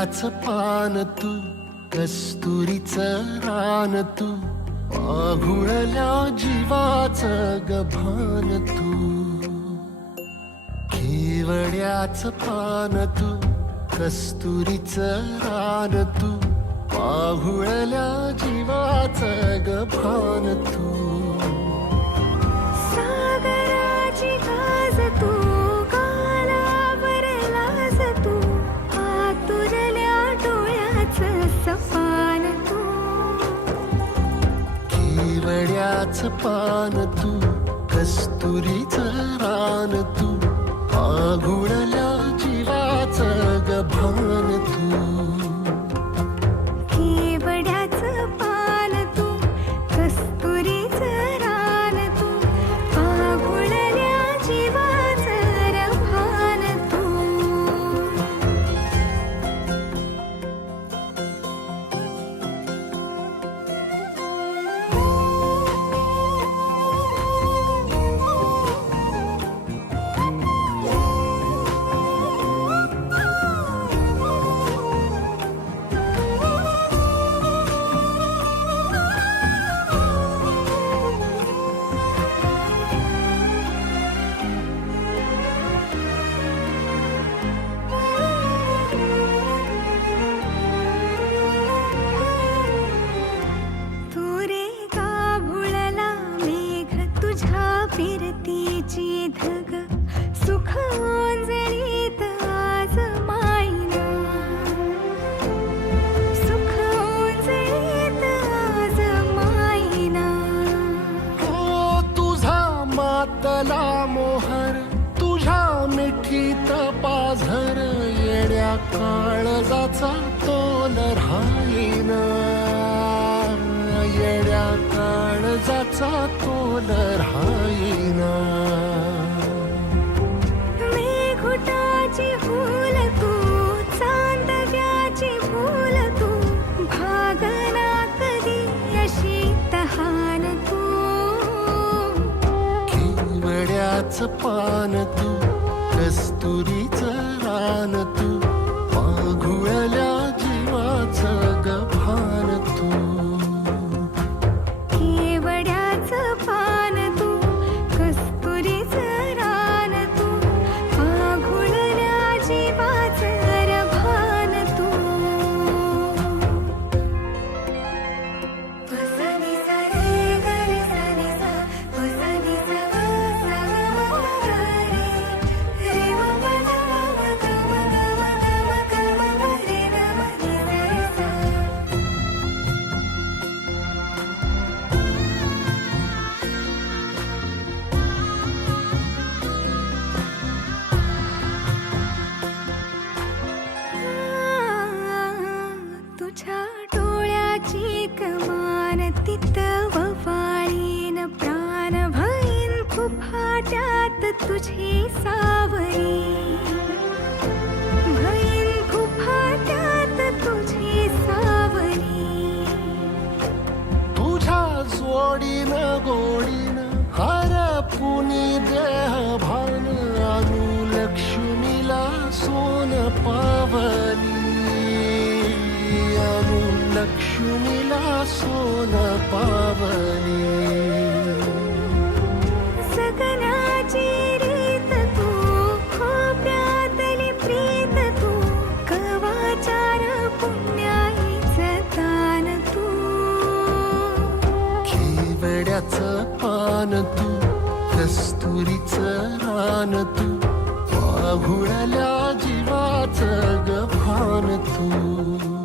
केवड्याच पान तू, कस्तुरीचं रान तू, पाघुळल्या जीवाचं गभान तू. केवड्याच पान तू, कस्तुरीचं रान तू, पाघुळल्या जीवाचं गभान तू. सागराची गाज तू, गालावर लाज तू, आतुरल्या डोळ्याचं सपान तू. केवड्याच पान तू, कस्तुरीचं रान तू, पाघुळल्या जीवाचं गभान तू. केवड्याचं पान तू, कस्तुरीचं रान तू, पाघुळल्या जीवाचं रभान तू. फिरतीची धग सुख ओंजळीत आज मायना, सुख ओंजळीत आज मायना. हो तुझा मातला मोहर, तुझ्या मिठीत पाझर, येड्या काळजाचा तोल राहीना, येड्या काळजाचा तोल राहीना. मेघुटाची फूल तू, चांदव्याची फूल तू, भागना कधी अशी तहान तू. केवड्याच पान तू, कस्तुरीचं रान तू, पाघुळल्या जीवाचं गभान तू. केवड्याचं पान तू, कस्तुरीचं रान तू, पाघुळल्या जीवाचं रभान तू. वसनी सा रे ग रे सा रे सा, वसनी सा ग सा ग म ग रे, रे म प द म ग म ग म ग म ग म रे ग म रे रे सा. तुझ्या डोळ्याची कमान तिथं ववाळीन, प्राण भईन फुफाट्यात तुझी सावरी, भईन फुफाट्यात तुझी सावरी. तुझ्या जोडीन गोडीन हरपुनी देह भान, आणू लक्ष्मीला सोन पावली, आणू लक्ष्मीला सोन पावली. सगनाची रीत तू, खोप्यातली प्रीत तू, कवाचार पुण्याईचं दान तू. केवड्याचं पान तू, कस्तुरीचं रान तू, पाघुळल्या जीवाचं गभान तू.